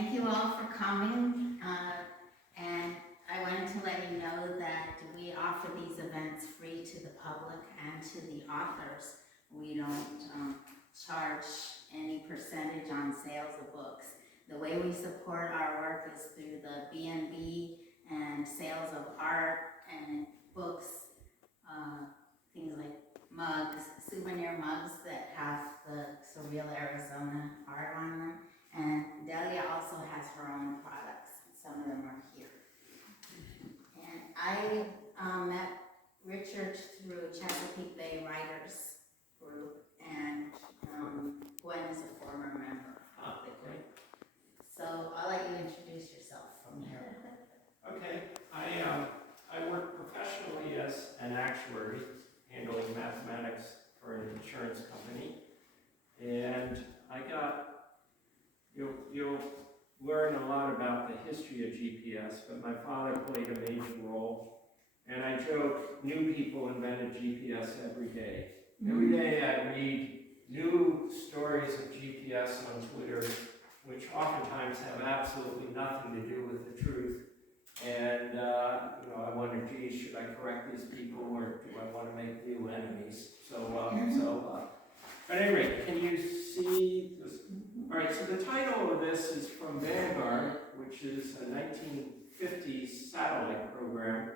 Thank you all for coming, and I wanted to let you know that we offer these events free to the public and to the authors. We don't charge any percentage on sales of books. The way we support our work is through the B&B and sales of art and books, things like mugs, souvenir mugs that have the surreal Arizona art on them. And Delia also has her own products. Some of them are here. And I met Richard through Chesapeake Bay Writers Group, and Gwen is a former member of the group. So I'll let you introduce yourself from here. Okay, I work professionally as an actuary, handling mathematics for an insurance company, and you'll learn a lot about the history of GPS, but my father played a major role, and I joke, new people invented GPS every day. Every day I read new stories of GPS on Twitter, which oftentimes have absolutely nothing to do with the truth. And I wonder, geez, should I correct these people, or do I want to make new enemies? But anyway, can you see this? All right, so the title of this is from Vanguard, which is a 1950s satellite program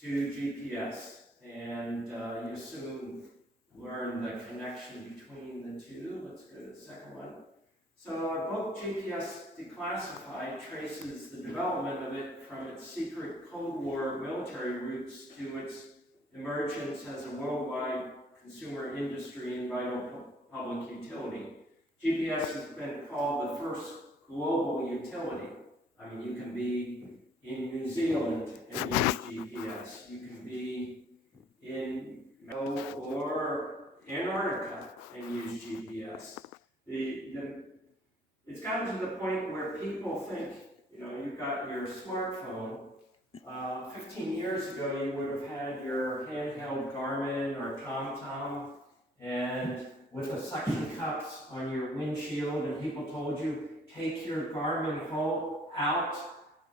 to GPS, and you soon learn the connection between the two. Let's go to the second one. So our book, GPS Declassified, traces the development of it from its secret Cold War military roots to its emergence as a worldwide consumer industry and vital public utility. GPS has been called the first global utility. I mean, you can be in New Zealand and use GPS. You can be in or Antarctica and use GPS. It's gotten to the point where people think, you've got your smartphone. 15 years ago, you would have had your handheld Garmin or TomTom, and with the suction cups on your windshield, and people told you, take your Garmin out,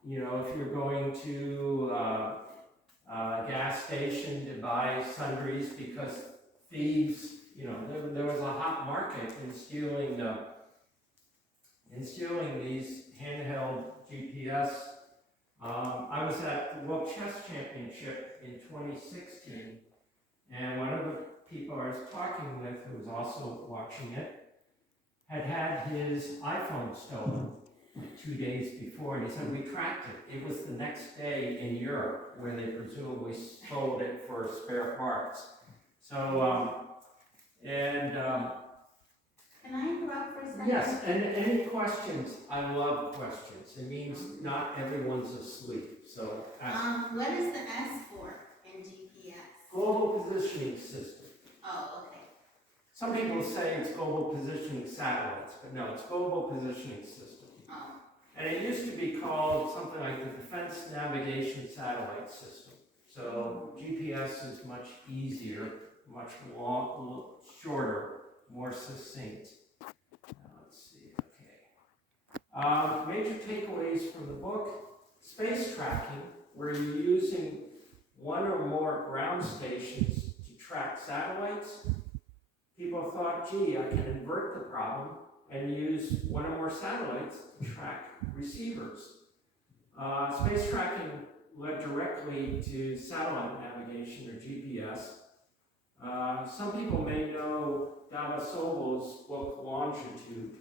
if you're going to a gas station to buy sundries, because thieves, there was a hot market in stealing these handheld GPS. I was at the World Chess Championship in 2016, and one of the people I was talking with, who was also watching it, had his iPhone stolen 2 days before, and he said, we tracked it. It was the next day in Europe, where they presumably sold it for spare parts. So, Can I interrupt for a second? yes, and any questions? I love questions. It means not everyone's asleep, so ask. What is the S for in GPS? Global Positioning System. Oh, okay. Some people say it's Global Positioning Satellites, but no, it's Global Positioning System. Oh. And it used to be called something like the Defense Navigation Satellite System. So GPS is much easier, much shorter, more succinct. Let's see, okay. Major takeaways from the book: space tracking, where you're using one or more ground stations to track satellites. People thought, gee, I can invert the problem and use one or more satellites to track receivers. Space tracking led directly to satellite navigation, or GPS. Some people may know Dava Sobel's book Longitude,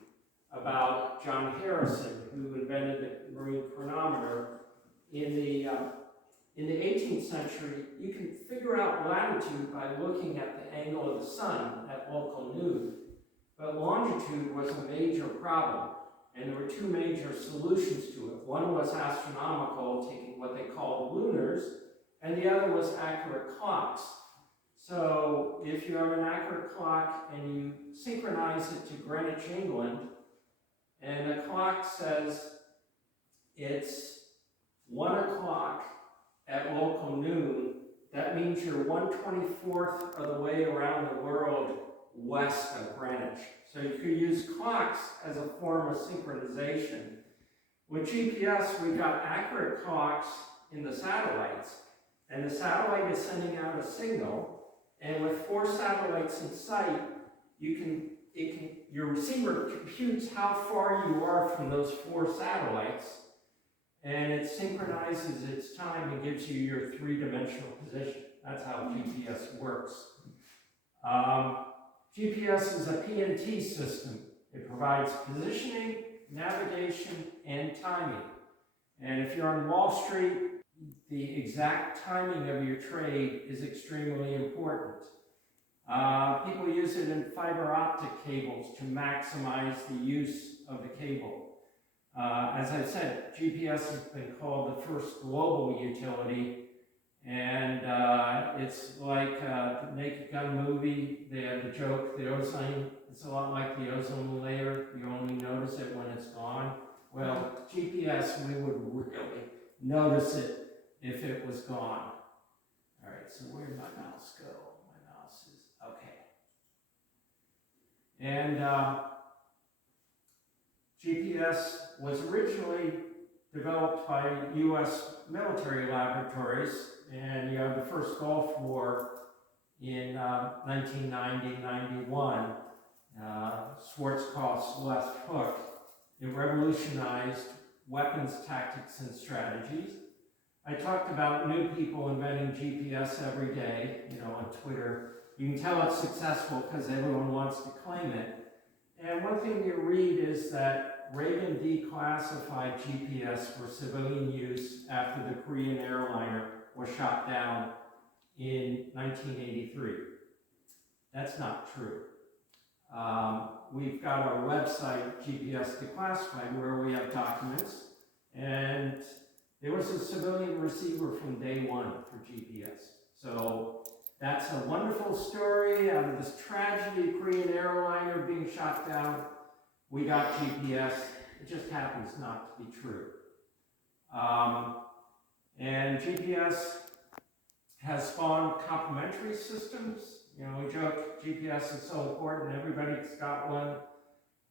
about John Harrison, who invented the marine chronometer. In the 18th century, you can figure out latitude by looking at the angle of the sun at local noon. But longitude was a major problem, and there were two major solutions to it. One was astronomical, taking what they called lunars, and the other was accurate clocks. So if you have an accurate clock and you synchronize it to Greenwich, England, and the clock says it's 1 o'clock at local noon, that means you're 1/24th of the way around the world west of Greenwich. So you could use clocks as a form of synchronization. With GPS, we got accurate clocks in the satellites, and the satellite is sending out a signal, and with 4 satellites in sight, your receiver computes how far you are from those 4 satellites, and it synchronizes its time and gives you your 3-dimensional position. That's how GPS works. GPS is a PNT system. It provides positioning, navigation, and timing. And if you're on Wall Street, the exact timing of your trade is extremely important. People use it in fiber optic cables to maximize the use of the cable. As I said, GPS has been called the first global utility, and it's like the Naked Gun movie. They have the joke, the ozone, it's a lot like the ozone layer. You only notice it when it's gone. Well, GPS, we would really notice it if it was gone. All right, so where did my mouse go? My mouse is, okay. And GPS was originally developed by U.S. military laboratories, and you have the first Gulf War in 1990-91. Schwarzkopf's left hook. It revolutionized weapons tactics and strategies. I talked about new people inventing GPS every day, on Twitter. You can tell it's successful because everyone wants to claim it. And one thing you read is that Reagan declassified GPS for civilian use after the Korean airliner was shot down in 1983. That's not true. We've got our website, GPS Declassified, where we have documents, and there was a civilian receiver from day one for GPS. So that's a wonderful story out of this tragedy, Korean airliner being shot down. We got GPS. It just happens not to be true. And GPS has spawned complementary systems. We joke GPS is so important, everybody's got one.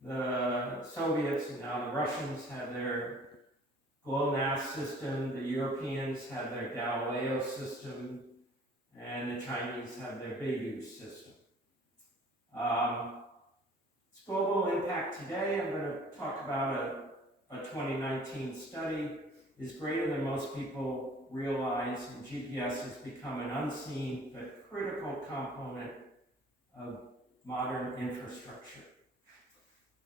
The Soviets and now the Russians have their GLONASS system, the Europeans have their Galileo system, and the Chinese have their Beidou system. Its global impact today, I'm going to talk about a 2019 study, is greater than most people realize, and GPS has become an unseen but critical component of modern infrastructure.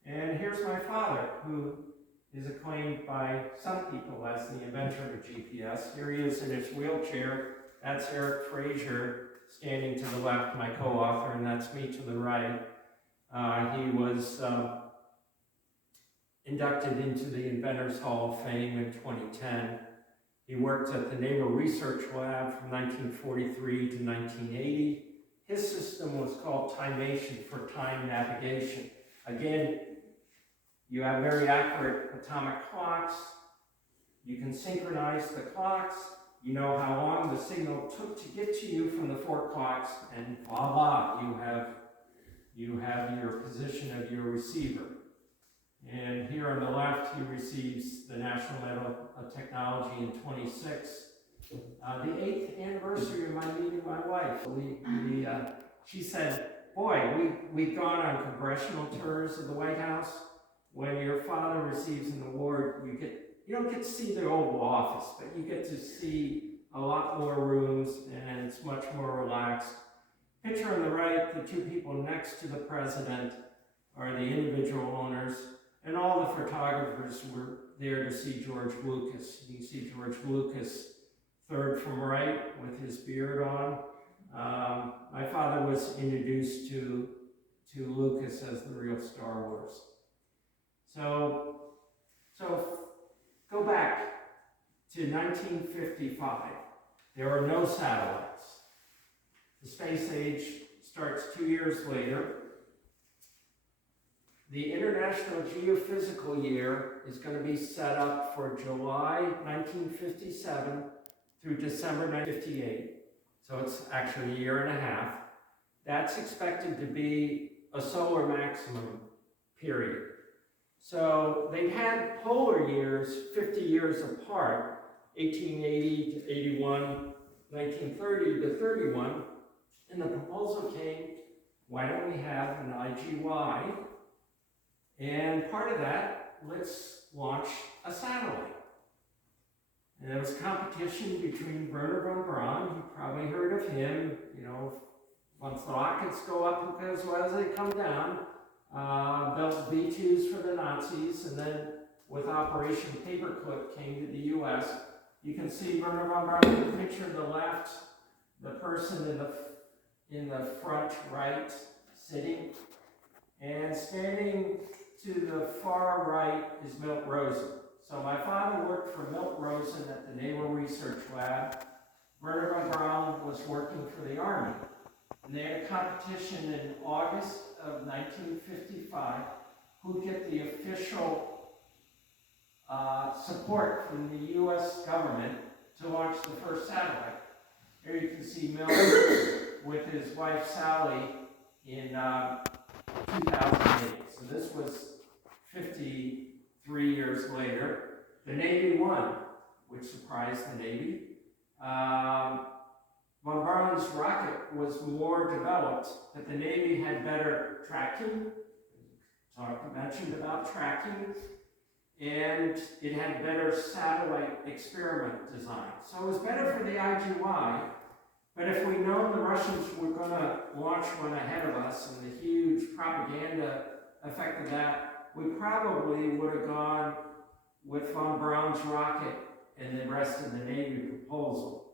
And here's my father, who is acclaimed by some people as the inventor of GPS. Here he is in his wheelchair. That's Eric Fraser standing to the left, my co-author, and that's me to the right. He was inducted into the Inventors Hall of Fame in 2010. He worked at the Naval Research Lab from 1943 to 1980. His system was called Timation for time navigation. Again, you have very accurate atomic clocks. You can synchronize the clocks. You know how long the signal took to get to you from the 4 clocks, and voila, you have your position of your receiver. And here on the left, he receives the National Medal of Technology in 26. The 8th anniversary of my meeting my wife. She said, boy, we've gone on congressional tours of the White House. When your father receives an award, you don't get to see the Oval Office, but you get to see a lot more rooms, and it's much more relaxed. Picture on the right, the 2 people next to the president are the individual owners, and all the photographers were there to see George Lucas. You can see George Lucas, 3rd from right, with his beard on. My father was introduced to Lucas as the real Star Wars. So go back to 1955. There are no satellites. The space age starts 2 years later. The International Geophysical Year is going to be set up for July 1957 through December 1958. So it's actually a year and a half. That's expected to be a solar maximum period. So they've had polar years 50 years apart, 1880 to 81, 1930 to 31, and the proposal came, why don't we have an IGY? And part of that, let's launch a satellite. And there was competition between Werner von Braun, you probably heard of him, you know, once the rockets go up, who cares as they come down, built V-2s for the Nazis, and then with Operation Paperclip came to the US. You can see Werner von Braun in the picture on the left, the person in the front right sitting, and standing to the far right is Milt Rosen. So my father worked for Milt Rosen at the Naval Research Lab. Werner von Braun was working for the Army. And they had a competition in August of 1955 who'd get the official support from the US government to launch the first satellite. Here you can see Milt with his wife Sally in 2008. So this was 53 years later. The Navy won, which surprised the Navy. Von Braun's rocket was more developed, but the Navy had better tracking. Mentioned about tracking, and it had better satellite experiment design. So it was better for the IGY, but if we'd known the Russians were going to launch one ahead of us and the huge propaganda effect of that, we probably would have gone with von Braun's rocket and the rest of the Navy proposal.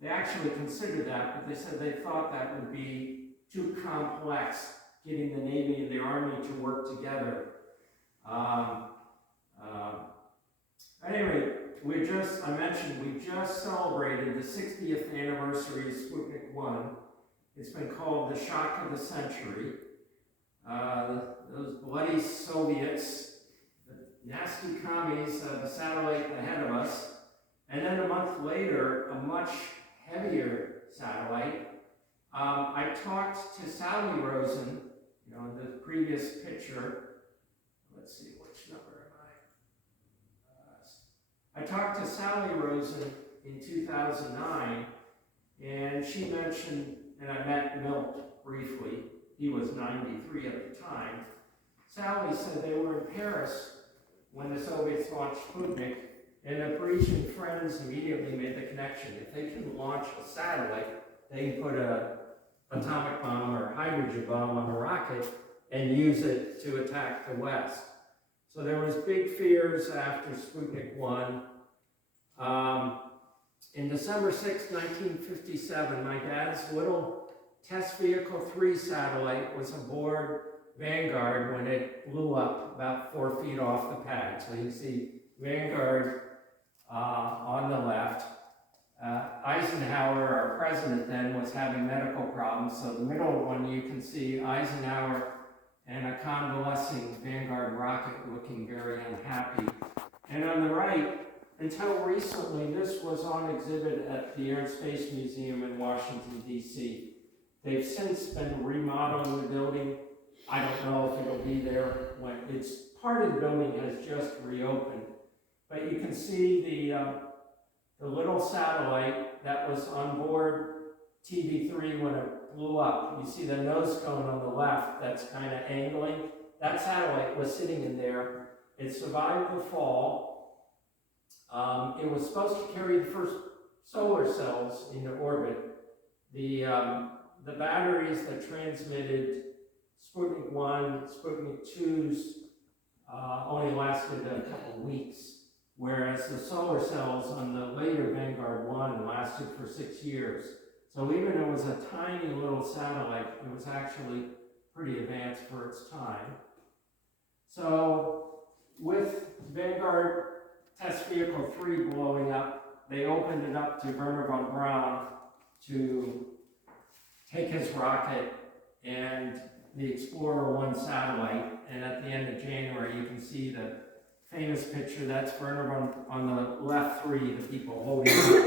They actually considered that, but they said they thought that would be too complex, getting the Navy and the Army to work together. Anyway, I mentioned we just celebrated the 60th anniversary of Sputnik 1. It's been called the shock of the century. Those bloody Soviets, the nasty commies, the satellite ahead of us, and then a month later, a much heavier satellite. I talked to Sally Rosen, you know, in the previous picture. Let's see, which number am I? I talked to Sally Rosen in 2009, and she mentioned, and I met Milt briefly. He was 93 at the time. Sally said they were in Paris when the Soviets launched Sputnik, and the Parisian friends immediately made the connection. If they can launch a satellite, they can put an atomic bomb or hydrogen bomb on a rocket and use it to attack the West. So there was big fears after Sputnik 1. In December 6, 1957, my dad's little Test Vehicle 3 satellite was aboard Vanguard when it blew up about 4 feet off the pad. So you see Vanguard on the left. Eisenhower, our president then, was having medical problems. So the middle one you can see Eisenhower and a convalescing Vanguard rocket looking very unhappy. And on the right, until recently, this was on exhibit at the Air and Space Museum in Washington, D.C. They've since been remodeling the building. I don't know if it'll be there when it's part of the building has just reopened. But you can see the little satellite that was on board TV3 when it blew up. You see the nose cone on the left that's kind of angling. That satellite was sitting in there. It survived the fall. It was supposed to carry the first solar cells into orbit. The batteries that transmitted Sputnik 1, Sputnik 2s only lasted a couple weeks, whereas the solar cells on the later Vanguard 1 lasted for 6 years. So even though it was a tiny little satellite, it was actually pretty advanced for its time. So with Vanguard Test Vehicle 3 blowing up, they opened it up to Werner von Braun to take his rocket and the Explorer 1 satellite. And at the end of January, you can see the famous picture. That's Werner on the left, 3, the people holding up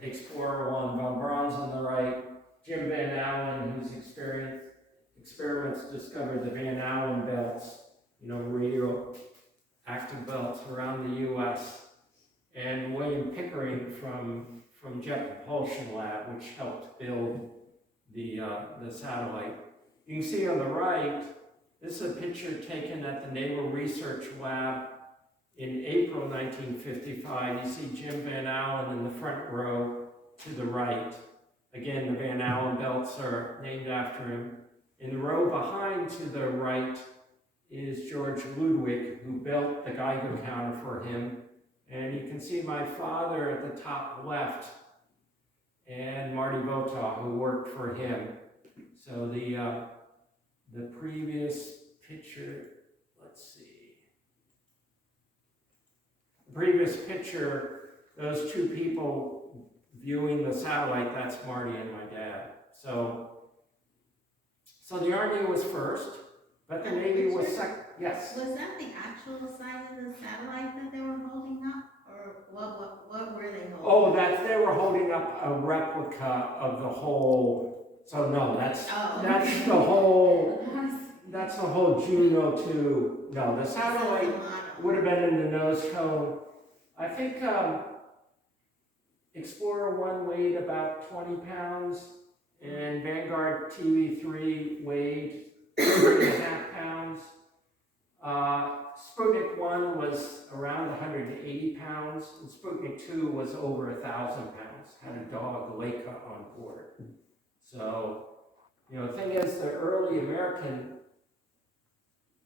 Explorer 1. Von Braun's on the right. Jim Van Allen, whose experiments discovered the Van Allen belts, you know, active belts around the U.S., and William Pickering from Jet Propulsion Lab, which helped build the satellite. You can see on the right, this is a picture taken at the Naval Research Lab in April 1955. You see Jim Van Allen in the front row to the right. Again, the Van Allen belts are named after him. In the row behind to the right is George Ludwig, who built the Geiger counter for him. And you can see my father at the top left, and Marty Votaw, who worked for him. So the previous picture, let's see. The previous picture, those two people viewing the satellite, that's Marty and my dad. So the Army was first, but the Navy was second. Yes? Was that the actual side of the satellite that they were holding up? Or what were they holding? Oh, they were holding up a replica of the whole, so no, that's the whole, that's the whole Juno 2. No, the satellite would have been in the nose cone. I think Explorer 1 weighed about 20 pounds, and Vanguard TV3 weighed 3.5 pounds. Sputnik 1 was around 180 pounds, and Sputnik 2 was over 1,000 pounds, had a dog, Leica, on board. So, the thing is, the early American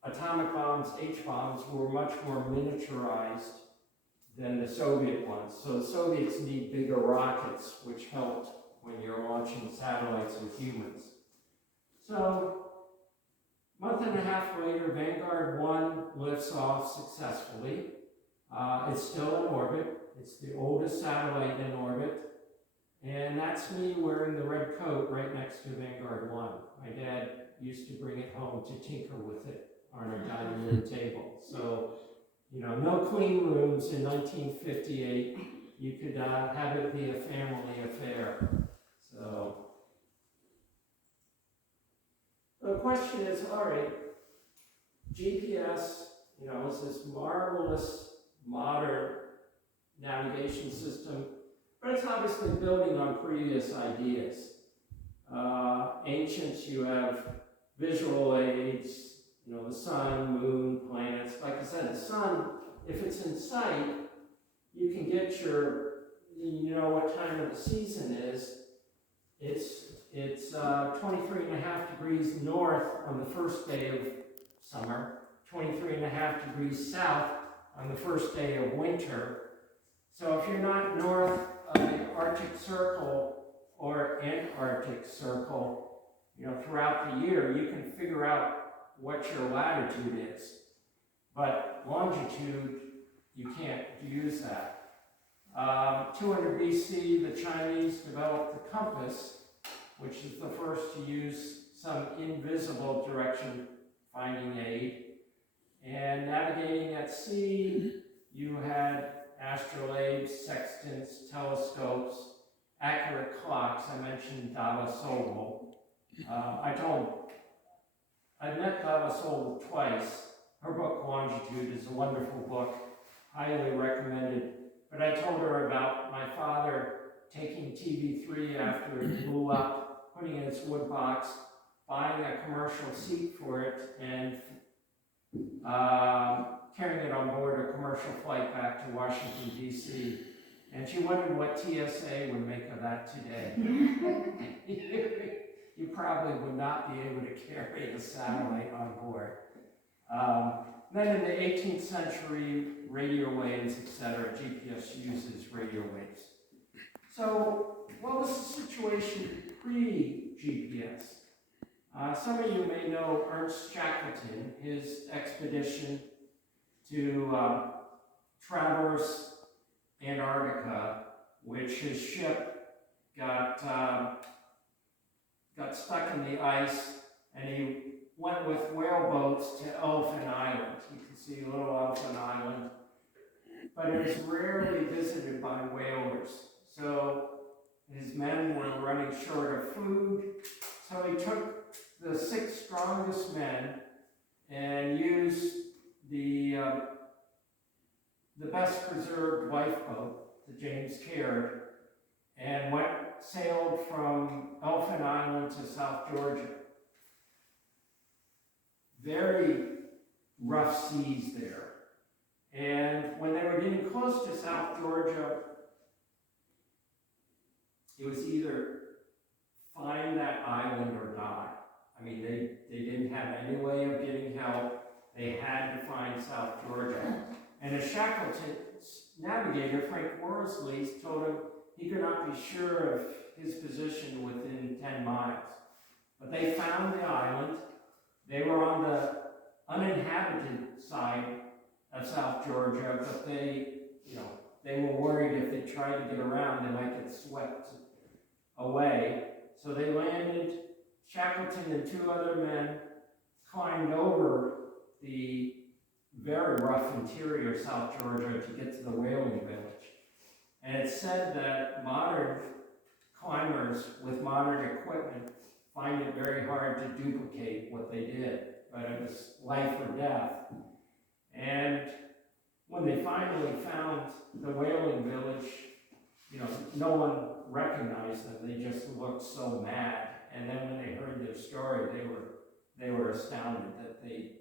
atomic bombs, H-bombs, were much more miniaturized than the Soviet ones. So the Soviets need bigger rockets, which helped when you're launching satellites and humans. So, a month and a half later, Vanguard 1 lifts off successfully. It's still in orbit. It's the oldest satellite in orbit. And that's me wearing the red coat right next to Vanguard 1. My dad used to bring it home to tinker with it on our dining room table. So, no clean rooms in 1958. You could have it be a family affair. So the question is, all right, GPS, is this marvelous modern navigation system, but it's obviously building on previous ideas. Ancients, you have visual aids, the sun, moon, planets. Like I said, the sun, if it's in sight, you can get what time of the season is. It's 23.5 degrees north on the first day of summer, 23.5 degrees south on the first day of winter. So if you're not north of the Arctic Circle or Antarctic Circle, throughout the year, you can figure out what your latitude is. But longitude, you can't use that. 200 BC, the Chinese developed the compass, which is the first to use some invisible direction finding aid. And navigating at sea, you had astrolabes, sextants, telescopes, accurate clocks. I mentioned Dava Sobel. I've met Dava Sobel twice. Her book, Longitude, is a wonderful book, highly recommended. But I told her about my father taking TV3 after it blew up, putting it in its wood box, buying a commercial seat for it, and carrying it on board a commercial flight back to Washington, D.C. And she wondered what TSA would make of that today. You probably would not be able to carry a satellite on board. Then in the 18th century, radio waves, etc., GPS uses radio waves. So what was the situation pre-GPS? Some of you may know Ernst Shackleton, his expedition to traverse Antarctica, which his ship got stuck in the ice, and he went with whaleboats to Elephant Island. You can see little Elephant Island, but it was rarely visited by whalers. So his men were running short of food, so he took the 6 strongest men and used the the best preserved lifeboat, the James Caird, and sailed from Elephant Island to South Georgia. Very rough seas there. And when they were getting close to South Georgia, it was either find that island or die. I mean, they didn't have any way of getting help. They had to find South Georgia. And a Shackleton's navigator, Frank Worsley, told him he could not be sure of his position within 10 miles. But they found the island. They were on the uninhabited side of South Georgia, but they were worried if they tried to get around, they might get swept away. So they landed. Shackleton and 2 other men climbed over the very rough interior of South Georgia to get to the whaling village. And it's said that modern climbers with modern equipment find it very hard to duplicate what they did, but it was life or death. And when they finally found the whaling village, no one recognized them. They just looked so mad. And then when they heard their story, they were astounded that they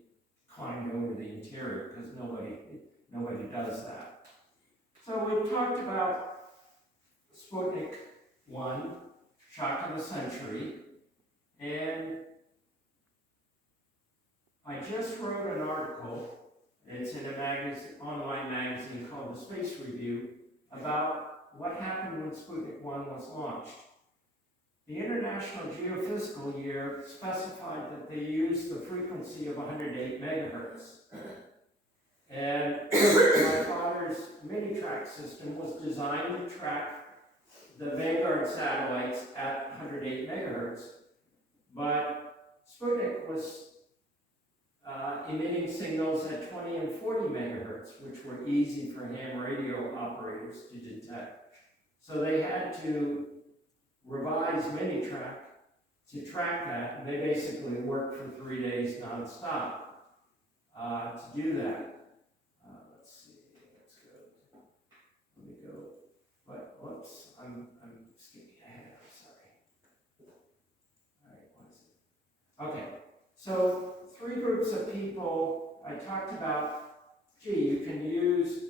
climbed over the interior, because nobody does that. So we've talked about Sputnik 1, shock of the century, and I just wrote an article, it's in a online magazine called the Space Review, about what happened when Sputnik 1 was launched. The International Geophysical Year specified that they used the frequency of 108 megahertz. And my father's mini-track system was designed to track the Vanguard satellites at 108 megahertz. But Sputnik was emitting signals at 20 and 40 megahertz, which were easy for ham radio operators to detect. So they had to revise Minitrack to track that, and they basically worked for 3 days nonstop to do that. Let's see, let's go. Let me go. But whoops, I'm skipping ahead. I'm sorry. All right, what is it? Okay, so 3 groups of people. I talked about, you can use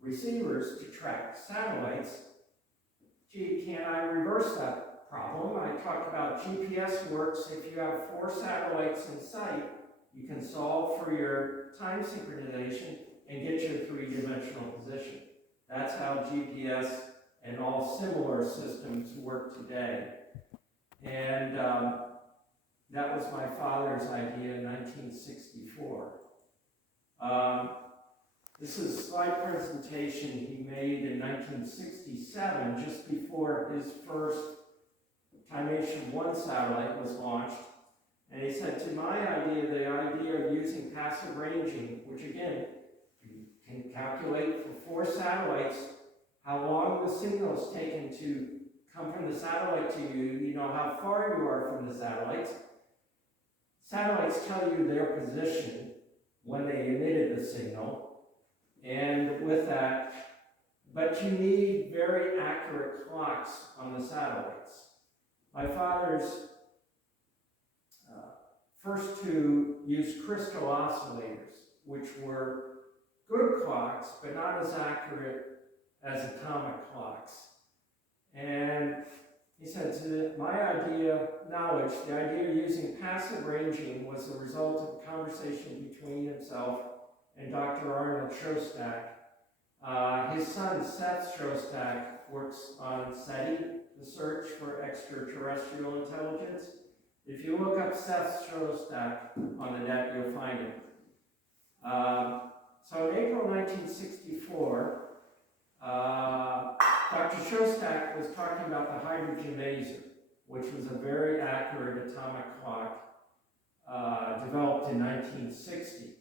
receivers to track satellites. Can I reverse that problem? I talked about GPS works. If you have 4 satellites in sight, you can solve for your time synchronization and get your 3-dimensional position. That's how GPS and all similar systems work today. And that was my father's idea in 1964. This is a slide presentation he made in 1967, just before his first Timation 1 satellite was launched. And he said, to my idea, the idea of using passive ranging, which again, you can calculate for 4 satellites, how long the signal is taken to come from the satellite to you, you know how far you are from the satellites. Satellites tell you their position when they emitted the signal. And with that, but you need very accurate clocks on the satellites. My father's first 2 used crystal oscillators, which were good clocks, but not as accurate as atomic clocks. And he said, my idea, the idea of using passive ranging was the result of a conversation between himself and Dr. Arnold Shostak. His son, Seth Shostak, works on SETI, the search for extraterrestrial intelligence. If you look up Seth Shostak on the net, you'll find him. So in April 1964, Dr. Shostak was talking about the hydrogen maser, which was a very accurate atomic clock developed in 1960.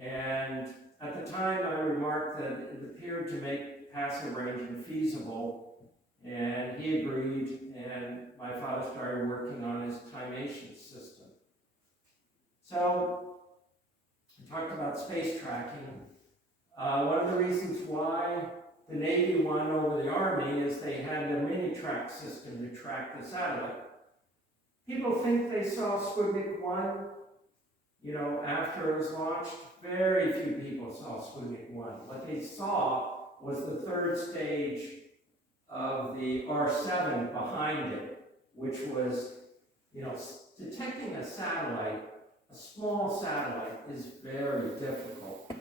And at the time, I remarked that it appeared to make passive ranging feasible, and he agreed, and my father started working on his timation system. So, I talked about space tracking. One of the reasons why the Navy won over the Army is they had a mini-track system to track the satellite. People think they saw Sputnik 1, you know, after it was launched. Very few people saw Sputnik 1. What they saw was the third stage of the R7 behind it, which was, you know, detecting a satellite, a small satellite, is very difficult.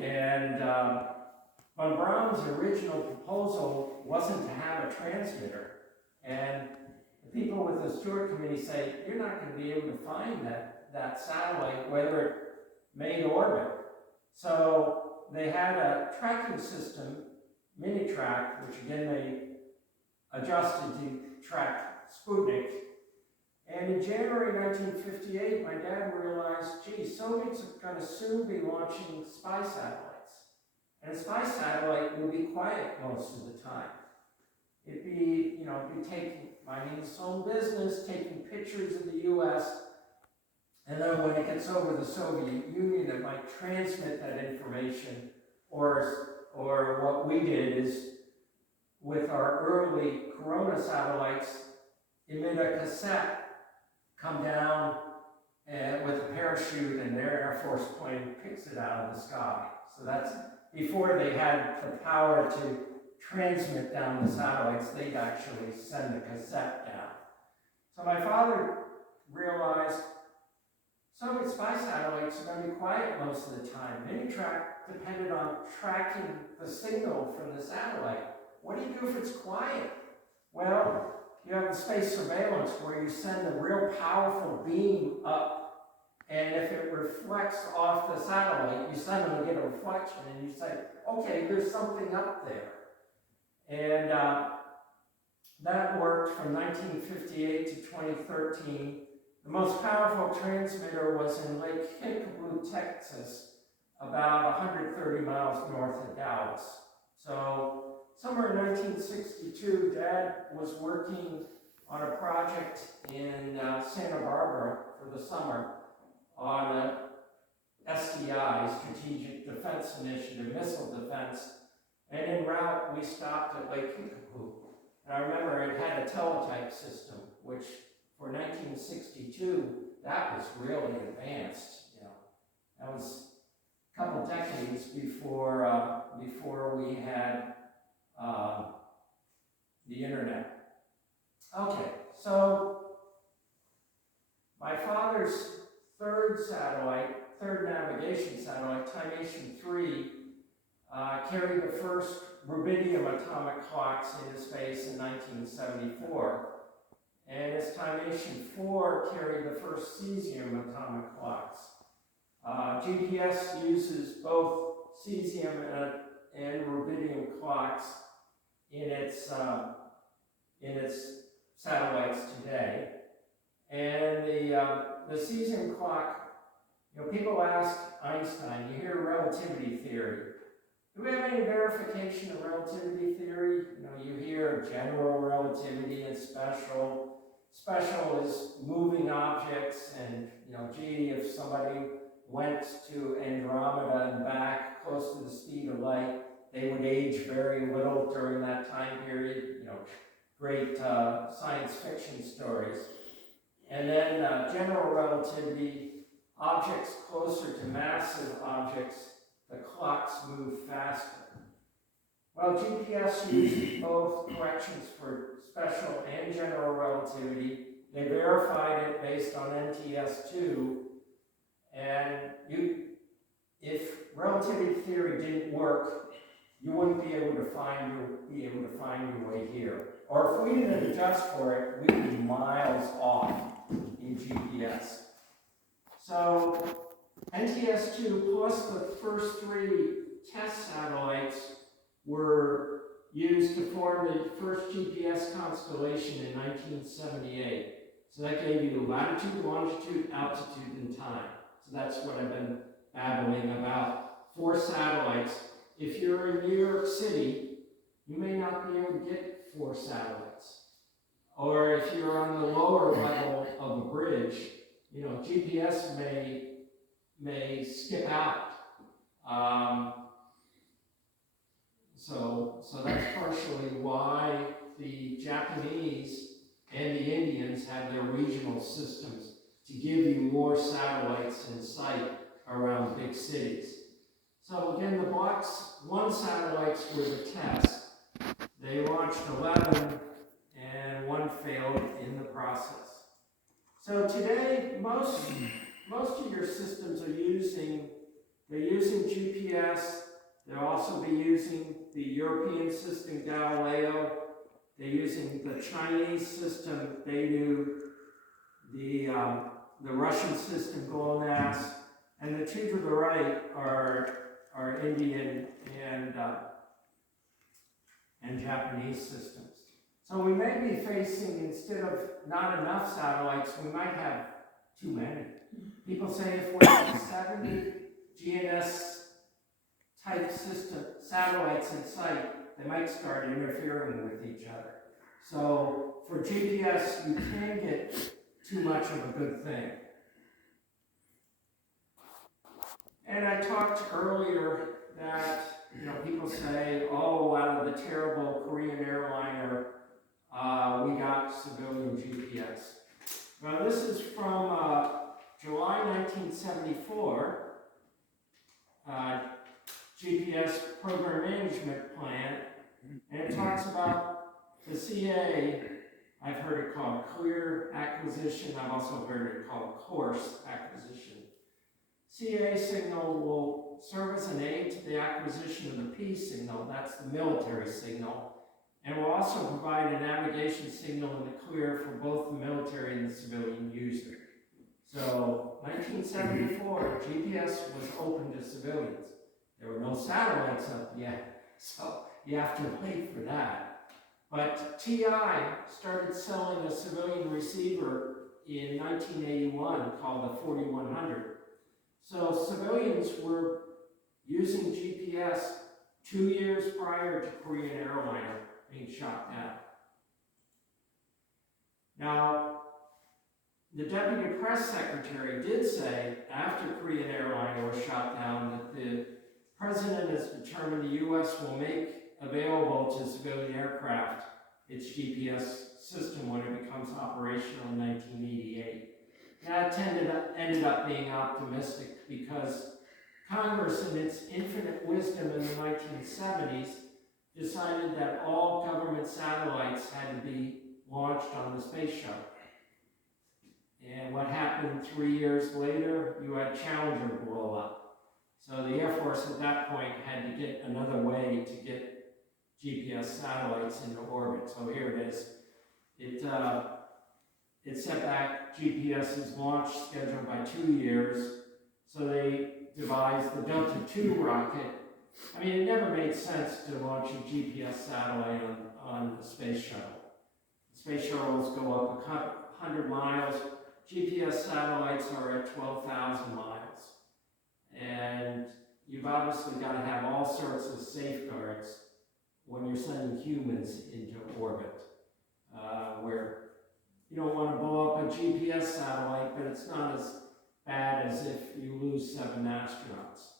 And von Braun's original proposal wasn't to have a transmitter. And the people with the Stewart Committee say, you're not going to be able to find that satellite, whether it made orbit. So they had a tracking system, mini-track, which again they adjusted to track Sputnik. And in January 1958, my dad realized, gee, Soviets are going to soon be launching spy satellites. And a spy satellite will be quiet most of the time. It'd be, you know, minding its own business, taking pictures of the U.S., and then when it gets over the Soviet Union, it might transmit that information, or what we did is, with our early Corona satellites, emit a cassette, come down with a parachute, and their Air Force plane picks it out of the sky. So that's before they had the power to transmit down the satellites, they'd actually send a cassette down. So my father realized Soviet spy satellites are going to be quiet most of the time. Mini-track depended on tracking the signal from the satellite. What do you do if it's quiet? Well, you have the space surveillance where you send a real powerful beam up, and if it reflects off the satellite, you suddenly get a reflection, and you say, okay, there's something up there. And that worked from 1958 to 2013. The most powerful transmitter was in Lake Kickapoo, Texas, about 130 miles north of Dallas. So somewhere in 1962, Dad was working on a project in Santa Barbara for the summer on a SDI, Strategic Defense Initiative, missile defense. And en route, we stopped at Lake Kickapoo. And I remember it had a teletype system, which for 1962, that was really advanced. You know, that was a couple decades before we had the internet. Okay, so my father's third navigation satellite, Timation 3, carried the first rubidium atomic clocks into space in 1974. And its Timation 4 carried the first cesium atomic clocks. GPS uses both cesium and rubidium clocks in its satellites today. And the cesium clock, you know, people ask Einstein, you hear relativity theory. Do we have any verification of relativity theory? You know, you hear general relativity and special. Special is moving objects, and, you know, gee, if somebody went to Andromeda and back close to the speed of light, they would age very little during that time period. You know, great science fiction stories. And then general relativity, objects closer to massive objects, the clocks move faster. Well, GPS uses both corrections for special and general relativity. They verified it based on NTS2, and if relativity theory didn't work, you wouldn't be able to find your way here. Or if we didn't adjust for it, we'd be miles off in GPS. So NTS2 plus the first three test satellites were used to form the first GPS constellation in 1978. So that gave you latitude, longitude, altitude, and time. So that's what I've been babbling about. 4 satellites. If you're in New York City, you may not be able to get 4 satellites. Or if you're on the lower level of a bridge, you know, GPS may skip out. So that's partially why the Japanese and the Indians have their regional systems to give you more satellites in sight around big cities. So again, the Blox 1 satellites were the test. They launched 11 and 1 failed in the process. So today, most of your systems are using GPS. They'll also be using the European system Galileo. They're using the Chinese system Beidou, the Russian system GLONASS, and the two to the right are Indian and Japanese systems. So we may be facing, instead of not enough satellites, we might have too many. People say if we have 70 GNS type system satellites in sight, they might start interfering with each other. So for GPS, you can get too much of a good thing. And I talked earlier that, people say, oh, out of the terrible Korean airliner, we got civilian GPS. Now this is from July 1974, GPS Program Management Plan, and it talks about the CA. I've heard it called clear acquisition. I've also heard it called coarse acquisition. CA signal will serve as an aid to the acquisition of the P signal, that's the military signal, and will also provide a navigation signal in the clear for both the military and the civilian user. So, 1974, GPS was open to civilians. There were no satellites up yet, so you have to wait for that. But TI started selling a civilian receiver in 1981 called the 4100. So civilians were using GPS 2 years prior to Korean airliner being shot down. Now, the Deputy Press Secretary did say, after Korean airliner was shot down, that the President has determined the U.S. will make available to civilian aircraft its GPS system when it becomes operational in 1988. That ended up being optimistic because Congress, in its infinite wisdom in the 1970s, decided that all government satellites had to be launched on the space shuttle. And what happened 3 years later? You had Challenger blow up. So the Air Force at that point had to get another way to get GPS satellites into orbit. So here it is. It set back GPS's launch schedule by 2 years. So they devised the Delta II rocket. I mean, it never made sense to launch a GPS satellite on the space shuttle. Space shuttles go up 100 miles. GPS satellites are at 12,000 miles. And you've obviously got to have all sorts of safeguards when you're sending humans into orbit, where you don't want to blow up a GPS satellite, but it's not as bad as if you lose 7 astronauts.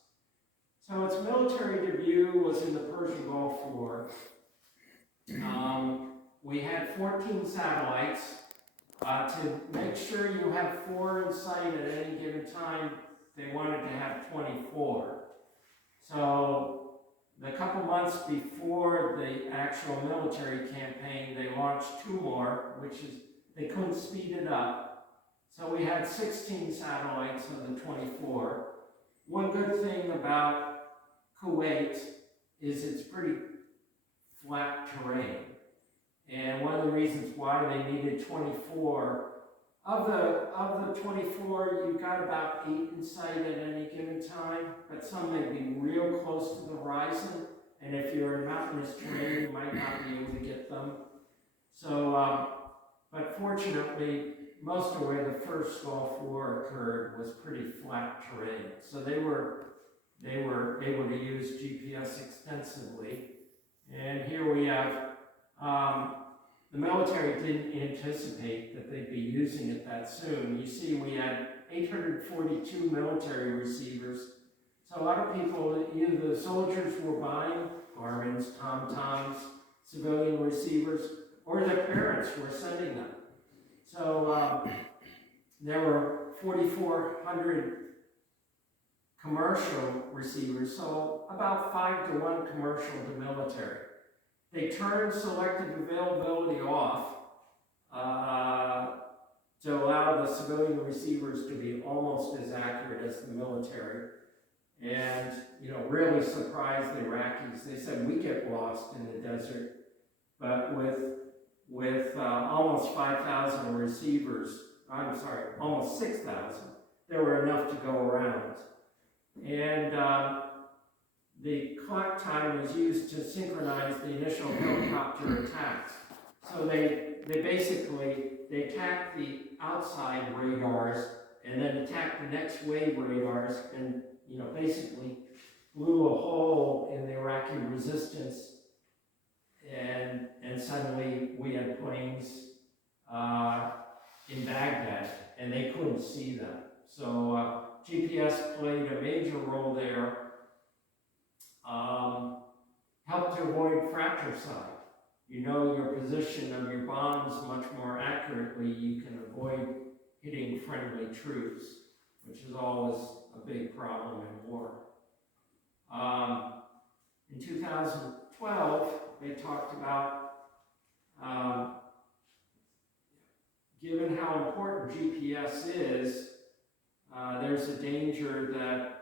So its military debut was in the Persian Gulf War. We had 14 satellites. To make sure you have 4 in sight at any given time, they wanted to have 24. So the couple months before the actual military campaign, they launched 2 more, which is, they couldn't speed it up. So we had 16 satellites of the 24. One good thing about Kuwait is it's pretty flat terrain. And one of the reasons why they needed 24, of the 24, you've got about 8 in sight at any given time, but some may be real close to the horizon, and if you're in mountainous terrain, you might not be able to get them. So, but fortunately, most of where the first Gulf War occurred was pretty flat terrain. So they were able to use GPS extensively. And here we have, the military didn't anticipate that they'd be using it that soon. You see, we had 842 military receivers. So a lot of people, either the soldiers were buying Garmin's, TomToms, civilian receivers, or their parents were sending them. So there were 4,400 commercial receivers, so about 5 to 1 commercial to military. They turned selective availability off to allow the civilian receivers to be almost as accurate as the military. And, really surprised the Iraqis. They said, we get lost in the desert. But with almost 5,000 receivers, almost 6,000, there were enough to go around. And the clock time was used to synchronize the initial helicopter attacks. So they attacked the outside radars and then attacked the next wave radars and, basically blew a hole in the Iraqi resistance. And suddenly we had planes in Baghdad and they couldn't see them. So GPS played a major role there. Helped to avoid fratricide. You know your position of your bombs much more accurately. You can avoid hitting friendly troops, which is always a big problem in war. In 2012, they talked about, given how important GPS is, there's a danger that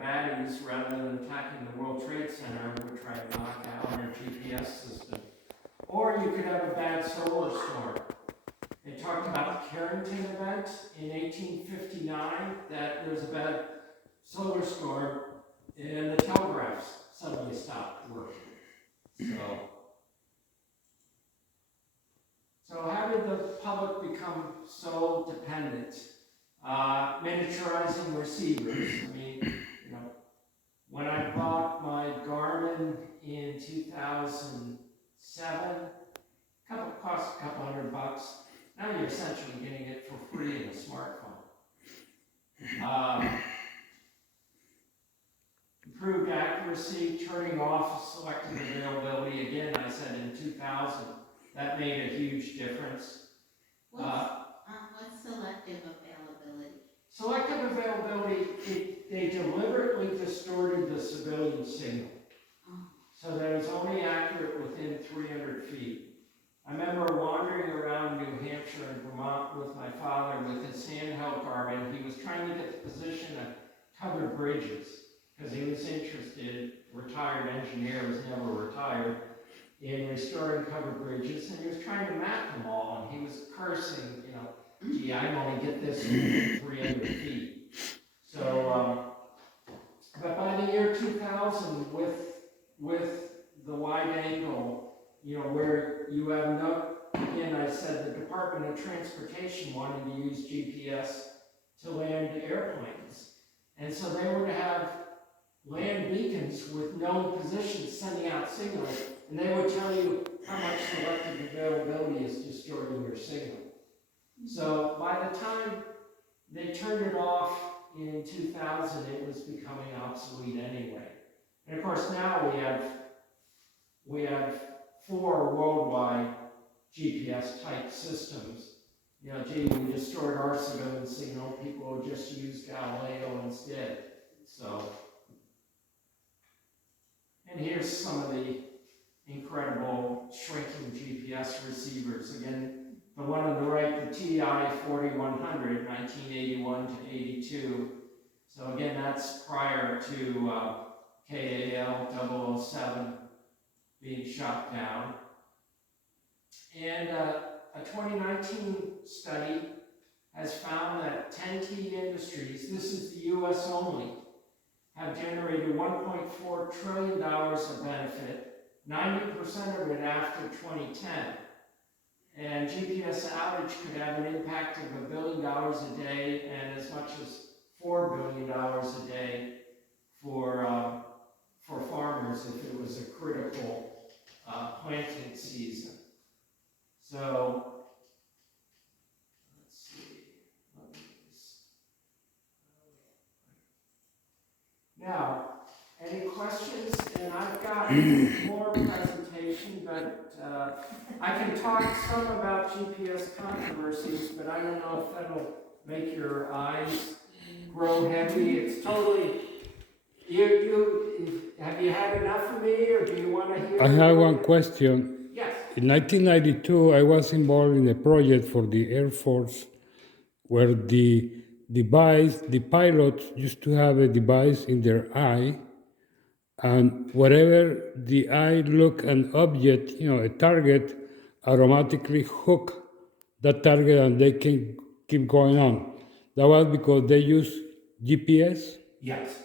baddies, rather than attacking the World Trade Center, would try to knock out our GPS system. Or you could have a bad solar storm. They talked about the Carrington event in 1859, that there's a bad solar storm and the telegraphs suddenly stopped working. So how did the public become so dependent? Miniaturizing receivers. When I bought my Garmin in 2007, cost a couple $100. Now you're essentially getting it for free in a smartphone. Improved accuracy, turning off selective availability. Again, I said in 2000, that made a huge difference. What's selective availability? Selective availability, they deliberately distorted the civilian signal. So that it was only accurate within 300 feet. I remember wandering around New Hampshire and Vermont with my father with his handheld Garmin. He was trying to get the position of covered bridges because he was interested, retired engineer, was never retired, in restoring covered bridges, and he was trying to map them all, and he was cursing, gee, I can only get this within 300 feet. So, but by the year 2000, with the wide angle, where you have again, I said the Department of Transportation wanted to use GPS to land airplanes. And so they were to have land beacons with known positions sending out signals, and they would tell you how much selective availability is distorting your signal. So by the time they turned it off in 2000, it was becoming obsolete anyway. And of course now we have 4 worldwide GPS type systems. Gee, we destroyed our civilian signal, people will just use Galileo instead. So, and here's some of the incredible shrinking GPS receivers. Again, the one on the right, the TI 4100, 1981 to 82. So again, that's prior to KAL 007 being shot down. And a 2019 study has found that 10 key industries, this is the US only, have generated $1.4 trillion of benefit, 90% of it after 2010. And GPS outage could have an impact of $1 billion a day and as much as $4 billion a day for farmers if it was a critical planting season. So, let's see. Now, any questions? And I've got more presentation, but I can talk some about GPS controversies, but I don't know if that'll make your eyes grow heavy. It's totally, have you had enough of me, or do you want to hear? I have one question. Yes. In 1992, I was involved in a project for the Air Force where the pilots used to have a device in their eye, and wherever the eye look an object, a target, automatically hook that target and they can keep going on. That was because they use GPS. Yes,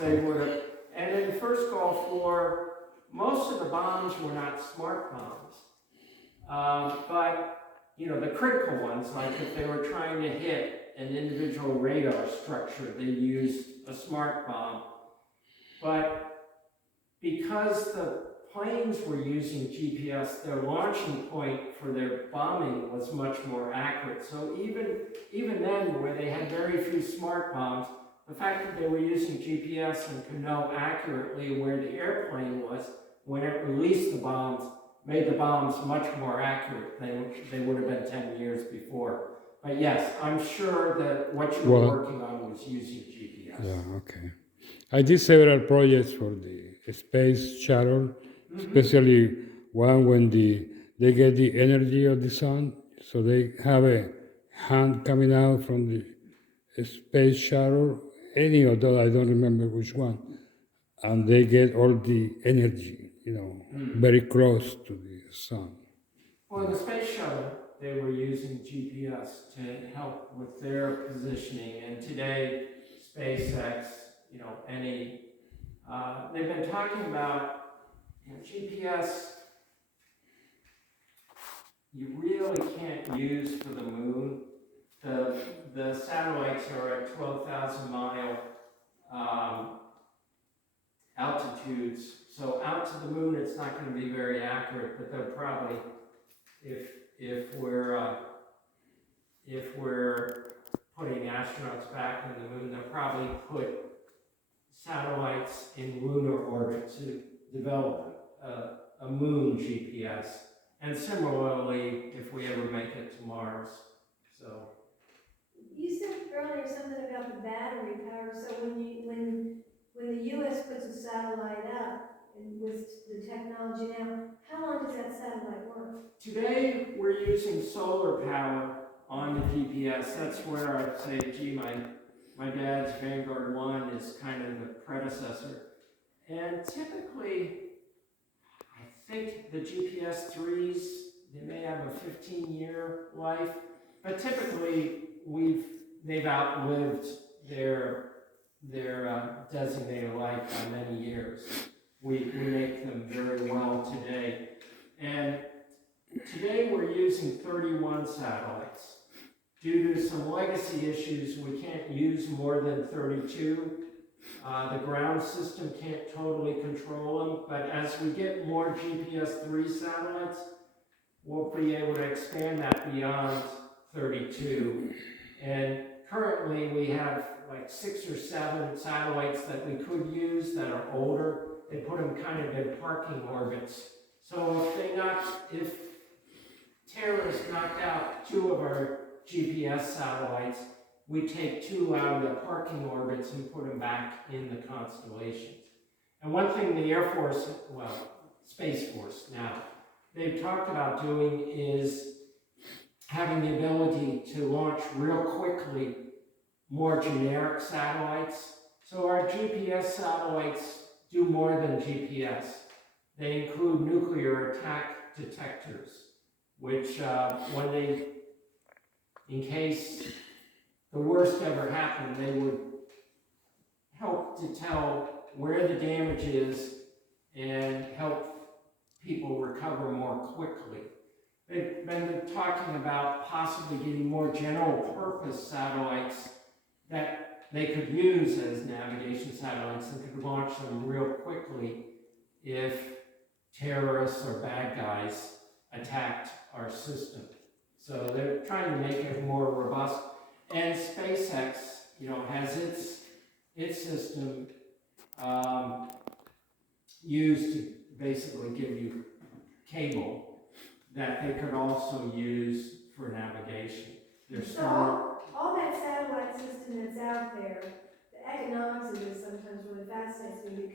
they would have. And in the first Gulf War, most of the bombs were not smart bombs. But, the critical ones, like if they were trying to hit an individual radar structure, they used a smart bomb. But because the planes were using GPS, their launching point for their bombing was much more accurate. So even then, where they had very few smart bombs, the fact that they were using GPS and could know accurately where the airplane was when it released the bombs made the bombs much more accurate than they would have been 10 years before. But yes, I'm sure that what you were working on was using GPS. Yeah, okay. I did several projects for the space shuttle, especially one when they get the energy of the sun, so they have a hand coming out from the space shuttle, any of those, I don't remember which one, and they get all the energy, very close to the sun. Well, the space shuttle, they were using GPS to help with their positioning, and today, SpaceX, they've been talking about GPS. You really can't use for the moon. The satellites are at 12,000 mile altitudes, so out to the moon it's not going to be very accurate. But they'll probably, if we're putting astronauts back in the moon, they'll probably put satellites in lunar orbit to develop a moon GPS. And similarly, if we ever make it to Mars. So. You said earlier something about the battery power. So when the U.S. puts a satellite up, and with the technology now, how long does that satellite work? Today we're using solar power on the GPS. That's where I'd say, gee, my dad's Vanguard 1 is kind of the predecessor. And typically, I think the GPS 3s, they may have a 15-year life, but typically they've outlived their designated life by many years. We make them very well today. And today we're using 31 satellites. Due to some legacy issues, we can't use more than 32. The ground system can't totally control them, but as we get more GPS 3 satellites, we'll be able to expand that beyond 32. And currently we have like 6 or 7 satellites that we could use that are older. They put them kind of in parking orbits. So if terrorists knocked out 2 of our GPS satellites, we take 2 out of the parking orbits and put them back in the constellations. And one thing the Air Force, Space Force now, they've talked about doing is having the ability to launch real quickly more generic satellites. So our GPS satellites do more than GPS. They include nuclear attack detectors, which in case the worst ever happened, they would help to tell where the damage is and help people recover more quickly. They've been talking about possibly getting more general purpose satellites that they could use as navigation satellites and could launch them real quickly if terrorists or bad guys attacked our system. So they're trying to make it more robust. And SpaceX, has its system used to basically give you cable that they could also use for navigation. They're So smart. all that satellite system that's out there, the economics of this sometimes really fascinates me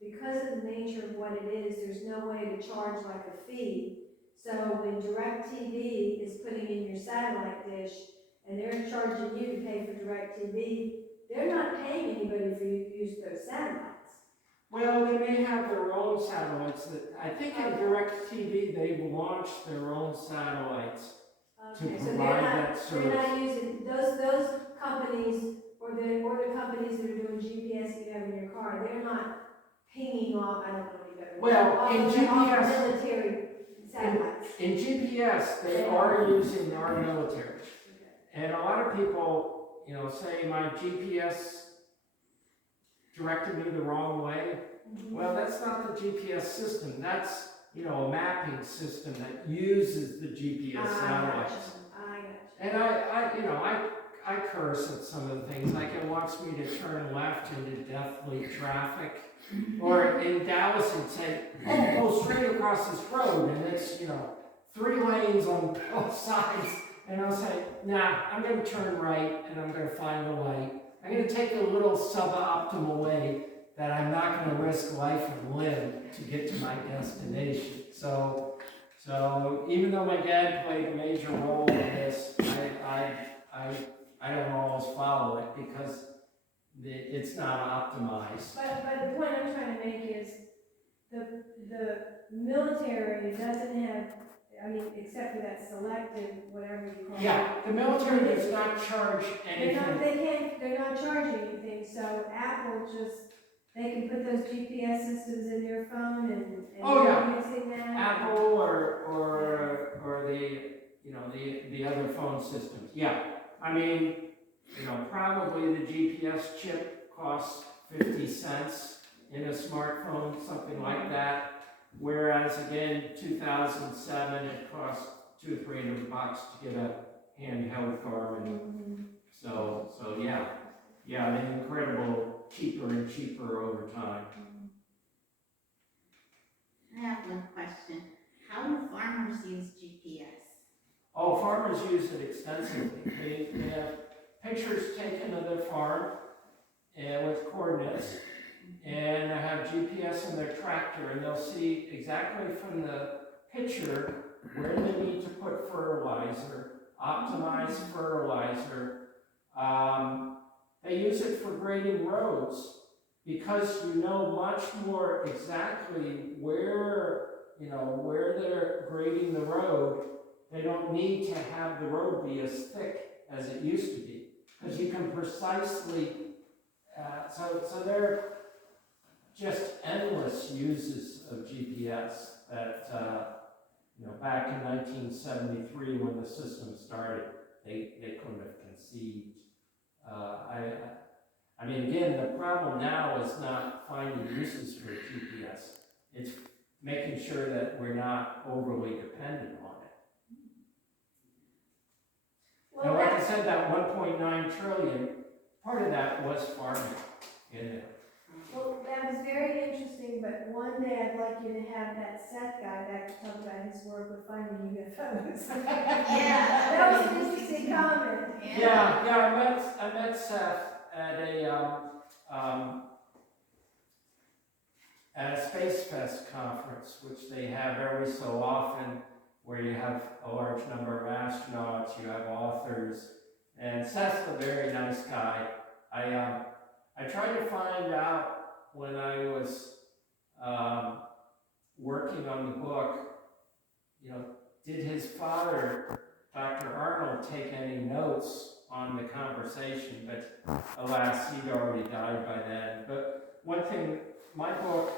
because of the nature of what it is, there's no way to charge like a fee. So when DirecTV is putting in your satellite dish and they're charging you to pay for DirecTV, they're not paying anybody for you to use those satellites. Well, they may have their own satellites that, I think in DirecTV, they've launched their own satellites to Okay, so provide that they're service. not using, those companies or the companies that are doing GPS that you have in your car, they're not pinging off, I don't know any better. Well, off in of GPS, military satellites. in GPS, they are using our military. Okay. And a lot of people, you know, say my GPS directed me the wrong way. Mhm. Well, that's not the GPS system. That's, you know, a mapping system that uses the GPS satellites. I got you. And I curse at some of the things, like it wants me to turn left into deathly traffic. Or in Dallas, it'd say, oh, go straight across this road, and it's, you know, 3 lanes on both sides. And I'll say, nah, I'm gonna turn right, and I'm gonna find a light. I'm gonna take a little suboptimal way that I'm not gonna risk life and limb to get to my destination. So even though my dad played a major role in this, I don't always follow it because it's not optimized. But the point I'm trying to make is the military doesn't have, I mean, except for that selective, whatever you call it. Yeah, the military does not charge anything. They're not charging anything, so Apple they can put those GPS systems in their phone and Oh, yeah. using that. Apple or the other phone systems. Yeah, I mean, you know, probably the GPS chip costs 50 cents in a smartphone, something like that. Whereas again, 2007, it cost $200 or $300 to get a handheld Garmin. Mm-hmm. So yeah, they're incredible, cheaper and cheaper over time. I have one question. How do farmers use GPS? Oh, farmers use it extensively. They have pictures taken of their farm and with coordinates, and they have GPS in their tractor, and they'll see exactly from the picture where they need to put fertilizer, optimize fertilizer. They use it for grading roads because you know much more exactly where they're grading the road. They don't need to have the road be as thick as it used to be because you can precisely, so they're just endless uses of GPS that, back in 1973 when the system started, they couldn't have conceived. I mean, again, the problem now is not finding uses for GPS. It's making sure that we're not overly dependent on it. Well, And like I said, that 1.9 trillion, part of that was farming in there. Well, that was very interesting, but one day I'd like you to have that Seth guy back to talk about his work with finding UFOs. Yeah. That was an interesting comment. Yeah, I met Seth at a Space Fest conference, which they have every so often, where you have a large number of astronauts, you have authors, and Seth's a very nice guy. I tried to find out when I was working on the book, did his father, Dr. Arnold, take any notes on the conversation, but alas, he'd already died by then. But one thing, my book,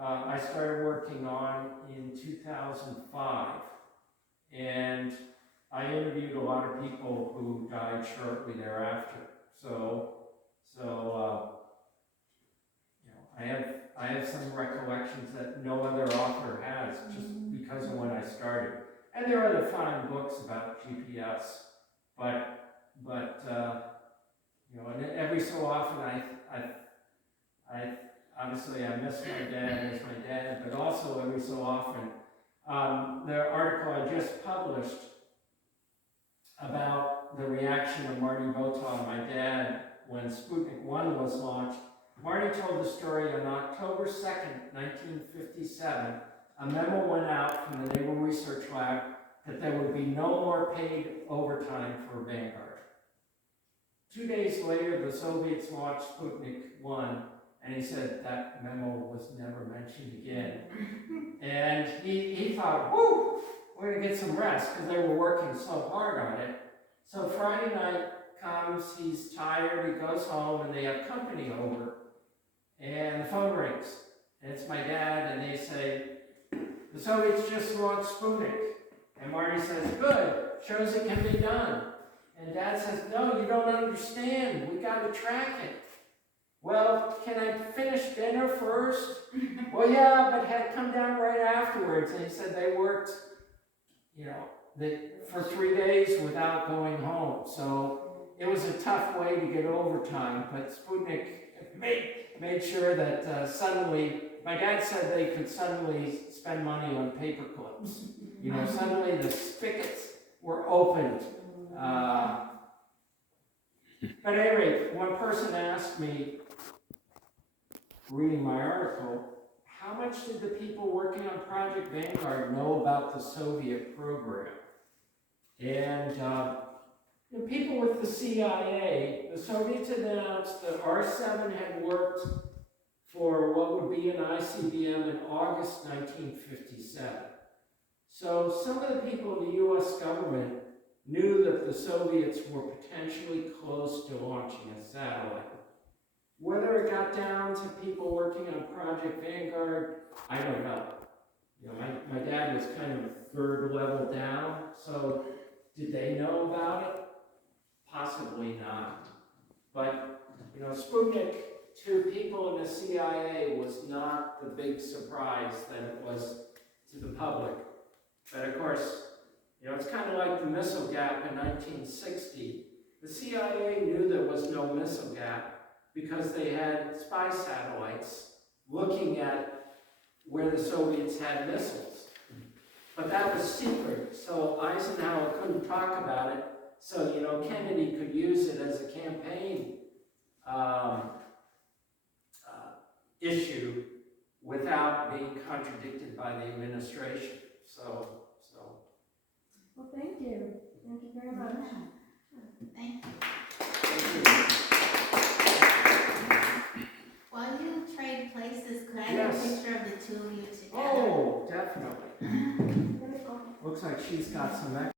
I started working on in 2005, and I interviewed a lot of people who died shortly thereafter. So I have some recollections that no other author has, just because of when I started. And there are other fine books about GPS, but and every so often I obviously I miss my dad as my dad, but also every so often. The article I just published about the reaction of Marty Botaw, my dad, when Sputnik 1 was launched. Marty told the story on October 2nd, 1957. A memo went out from the Naval Research Lab that there would be no more paid overtime for Vanguard. 2 days later, the Soviets launched Sputnik 1, and he said that memo was never mentioned again. And he thought, whoo, we're gonna get some rest, because they were working so hard on it. So Friday night comes, he's tired, he goes home, and they have company over. And the phone rings, and it's my dad, and they say, the Soviets just launched Sputnik. And Marty says, good, shows it can be done. And Dad says, no, you don't understand, we gotta track it. Well, can I finish dinner first? Well, yeah, but had come down right afterwards. And he said they worked, for 3 days without going home. So it was a tough way to get overtime, but Sputnik made sure that suddenly, my dad said they could suddenly spend money on paper clips. Suddenly the spigots were opened. But at any rate, one person asked me, reading my article, how much did the people working on Project Vanguard know about the Soviet program? And people with the CIA, the Soviets announced that R7 had worked for what would be an ICBM in August 1957. So some of the people in the US government knew that the Soviets were potentially close to launching a satellite. Whether it got down to people working on Project Vanguard, I don't know. My dad was kind of third level down, so did they know about it? Possibly not. But, Sputnik to people in the CIA was not the big surprise that it was to the public. But of course, it's kind of like the missile gap in 1960. The CIA knew there was no missile gap because they had spy satellites looking at where the Soviets had missiles. But that was secret, so Eisenhower couldn't talk about it, so Kennedy could use it as a campaign issue without being contradicted by the administration. So. Well, thank you. Thank you very much. Thank you. Thank you. While you trade places, could I Yes. get a picture of the two of you together? Oh, definitely. Looks like she's got some extra.